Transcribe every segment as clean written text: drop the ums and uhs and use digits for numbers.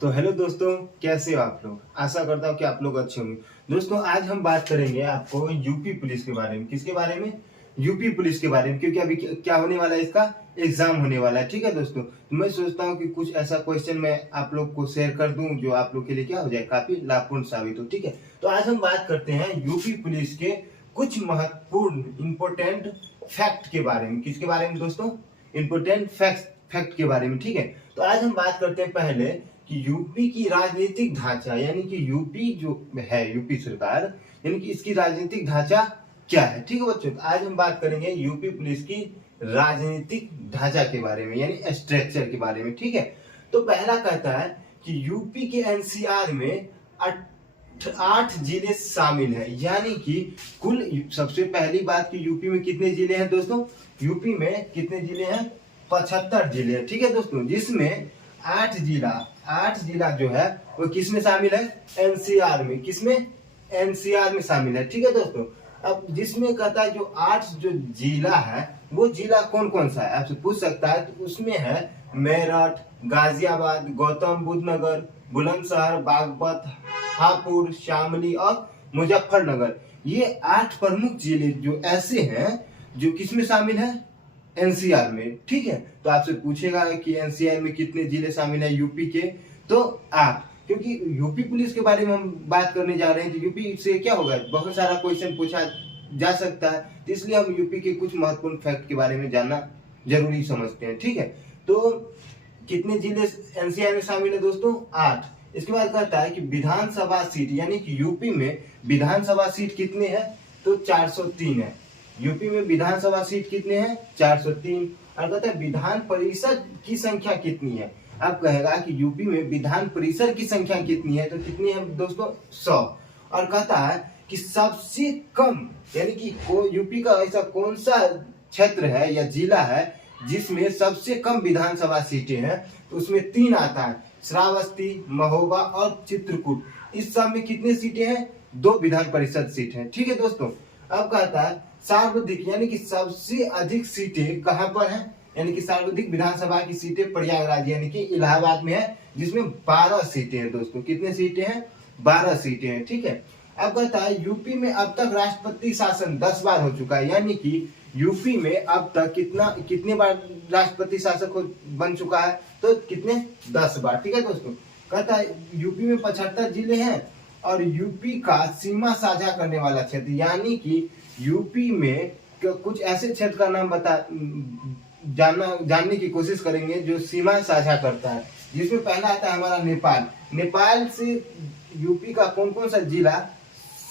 तो हेलो दोस्तों, कैसे हो आप लोग। आशा करता हूँ कि आप लोग अच्छे होंगे। दोस्तों आज हम बात करेंगे आपको यूपी पुलिस के बारे में। किसके बारे में? यूपी पुलिस के बारे में, क्योंकि अभी क्या होने वाला है, इसका एग्जाम होने वाला है। ठीक है दोस्तों, तो मैं सोचता हूँ कि कुछ ऐसा क्वेश्चन मैं आप लोग को शेयर कर दूं जो आप लोग के लिए क्या हो जाए, काफी लाभपूर्ण साबित हो। ठीक है, तो आज हम बात करते हैं यूपी पुलिस के कुछ महत्वपूर्ण इंपोर्टेंट फैक्ट के बारे में। किसके बारे में दोस्तों? इंपोर्टेंट फैक्ट के बारे में। ठीक है, तो आज हम बात करते हैं पहले कि यूपी की राजनीतिक ढांचा, यानी कि यूपी जो है, यूपी सरकार, यानी कि इसकी राजनीतिक ढांचा क्या है। ठीक है बच्चों, तो आज हम बात करेंगे यूपी पुलिस की राजनीतिक ढांचा के बारे में, यानी स्ट्रक्चर के बारे में। ठीक है, तो पहला कहता है कि यूपी के एनसीआर में 8 जिले शामिल है, यानी कि कुल, सबसे पहली बात कि यूपी में कितने जिले हैं दोस्तों? यूपी में कितने जिले हैं? 75 जिले हैं। ठीक है दोस्तों, जिसमें 8 जिला जो है वो किस में शामिल है? एनसीआर में। किसमें? एनसीआर में शामिल है। ठीक है दोस्तों, अब जिसमें कहता है जो 8 जो जिला है वो जिला कौन कौन सा है, आपसे पूछ सकता है। तो उसमें है मेरठ, गाजियाबाद, गौतम बुद्ध नगर, बुलंदशहर, बागपत, हापुड़, शामली और मुजफ्फरनगर। ये 8 प्रमुख जिले जो ऐसे हैं जो किसमें शामिल है? एनसीआर में। ठीक है, तो आपसे पूछेगा कि एनसीआर में कितने जिले शामिल है यूपी के, तो 8। क्योंकि यूपी पुलिस के बारे में हम बात करने जा रहे हैं, तो यूपी से क्या होगा, बहुत सारा क्वेश्चन पूछा जा सकता है, तो इसलिए हम यूपी के कुछ महत्वपूर्ण फैक्ट के बारे में जानना जरूरी समझते हैं। ठीक है, तो कितने जिले एनसीआर में शामिल है दोस्तों? 8। इसके बाद कहता है कि विधानसभा सीट, यानी कि यूपी में विधानसभा सीट कितने हैं? तो 403 है। यूपी में विधानसभा सीट कितने हैं? 403। और कहता है विधान परिषद की संख्या कितनी है? अब कहेगा कि यूपी में विधान परिषद की संख्या कितनी है, तो कितनी है दोस्तों? 100। और कहता है कि सबसे कम, यानी कि यूपी का ऐसा कौन सा क्षेत्र है या जिला है जिसमें सबसे कम विधानसभा सीटें हैं, तो उसमें 3 आता है, श्रावस्ती, महोबा और चित्रकूट। इस सब में कितने सीटें हैं? 2 विधान परिषद सीट हैं। ठीक है दोस्तों, अब कहता है सर्वाधिक, यानी कि सबसे अधिक सीटें कहां पर हैं? यानी कि सर्वाधिक विधानसभा की सीटें प्रयागराज, यानी कि इलाहाबाद में है, जिसमें 12 सीटें हैं दोस्तों। कितने सीटें हैं? 12 सीटें हैं। ठीक है, अब कहता है यूपी में अब तक राष्ट्रपति शासन 10 बार हो चुका है, यानी कि यूपी में अब तक कितने बार राष्ट्रपति शासक बन चुका है? तो कितने? 10 बार। ठीक है दोस्तों, कहता है यूपी में 75 जिले हैं और यूपी का सीमा साझा करने वाला क्षेत्र, यानी कि यूपी में कुछ ऐसे क्षेत्र का नाम जानने की कोशिश करेंगे जो सीमा साझा करता है, जिसमें पहला आता है हमारा नेपाल। नेपाल से यूपी का कौन कौन सा जिला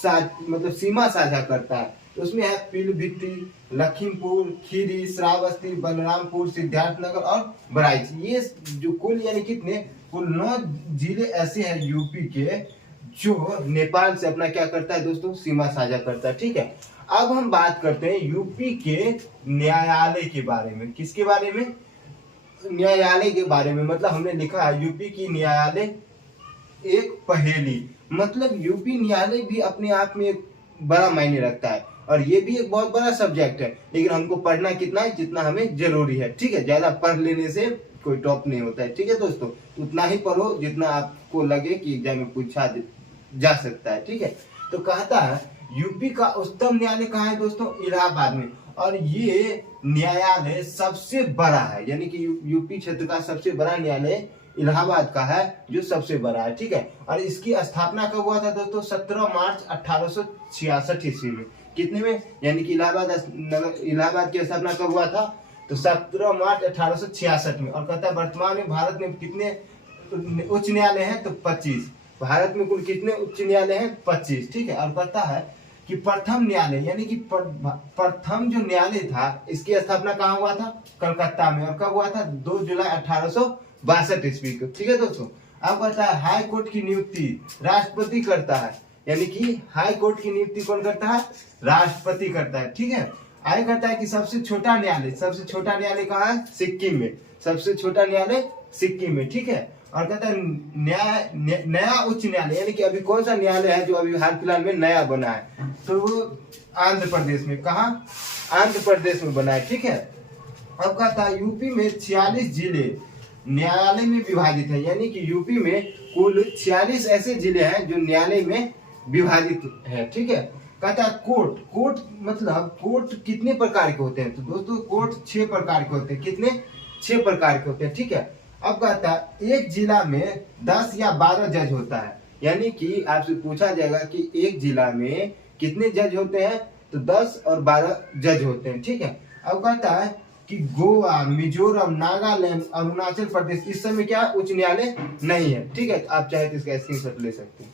मतलब सीमा साझा करता है? तो उसमें है पीलीभीत, लखीमपुर खीरी, श्रावस्ती, बलरामपुर, सिद्धार्थनगर और बहराइच। ये जो कुल, यानी कितने? कुल 9 जिले ऐसे हैं यूपी के जो नेपाल से अपना क्या करता है दोस्तों? सीमा साझा करता है। ठीक है, अब हम बात करते हैं यूपी के न्यायालय के बारे में। किसके बारे में? न्यायालय के बारे में। मतलब हमने लिखा है यूपी की न्यायालय एक पहेली, मतलब यूपी न्यायालय भी अपने आप में एक बड़ा मायने रखता है और ये भी एक बहुत बड़ा सब्जेक्ट है, लेकिन हमको पढ़ना कितना है? जितना हमें जरूरी है। ठीक है, ज्यादा पढ़ लेने से कोई टॉप नहीं होता है। ठीक है दोस्तों, उतना ही पढ़ो जितना आपको लगे कि एग्जाम में पूछा जा सकता है। ठीक है, तो कहता है यूपी का उच्चतम न्यायालय कहाँ है दोस्तों? इलाहाबाद में। और ये न्यायालय सबसे बड़ा है, यानी कि यूपी क्षेत्र का सबसे बड़ा न्यायालय इलाहाबाद का है, जो सबसे बड़ा है। ठीक है, और इसकी स्थापना कब हुआ था दोस्तों? 17 मार्च 1866 ईस्वी में। कितने में? यानी कि इलाहाबाद की स्थापना कब हुआ था? तो 17 मार्च 1866 में। और कहता है वर्तमान में भारत में कितने उच्च न्यायालय हैं? तो 25। भारत में कुल कितने उच्च न्यायालय हैं? 25। ठीक है, और कहता है कि प्रथम न्यायालय, यानी कि प्रथम जो न्यायालय था, इसकी स्थापना कहाँ हुआ था? कलकत्ता में। और कब हुआ था? 2 जुलाई 1862 ईस्वी को। ठीक है दोस्तों, अब कहता है हाई कोर्ट की नियुक्ति राष्ट्रपति करता है, यानी कि हाई कोर्ट की नियुक्ति कौन करता है? राष्ट्रपति करता है। ठीक है, आगे कहता है कि सबसे छोटा न्यायालय कहाँ है? सिक्किम में। सबसे छोटा न्यायालय सिक्किम में। ठीक है, और कहता है नया उच्च न्यायालय, यानी कि अभी कौन सा न्यायालय है जो अभी हाल फिलहाल में नया बना है? तो वो आंध्र प्रदेश में। कहा? आंध्र प्रदेश में बना है। ठीक है, अब कहता है यूपी में 46 जिले न्यायालय में विभाजित है, यानी कि यूपी में कुल 46 ऐसे जिले हैं जो न्यायालय में विभाजित है। ठीक है, कहता है कोर्ट, कोर्ट मतलब कोर्ट कितने प्रकार के होते हैं? तो दोस्तों कोर्ट 6 प्रकार के होते हैं। कितने? 6 प्रकार के होते हैं। ठीक है, अब कहता है एक जिला में 10 या 12 जज होता है, यानी कि आपसे पूछा जाएगा कि एक जिला में कितने जज होते हैं? तो 10 और 12 जज होते हैं। ठीक है, अब कहता है कि गोवा, मिजोरम, नागालैंड, अरुणाचल प्रदेश इस समय क्या उच्च न्यायालय नहीं है। ठीक है, आप चाहे तो इसका स्क्रीनशॉट ले सकते हैं।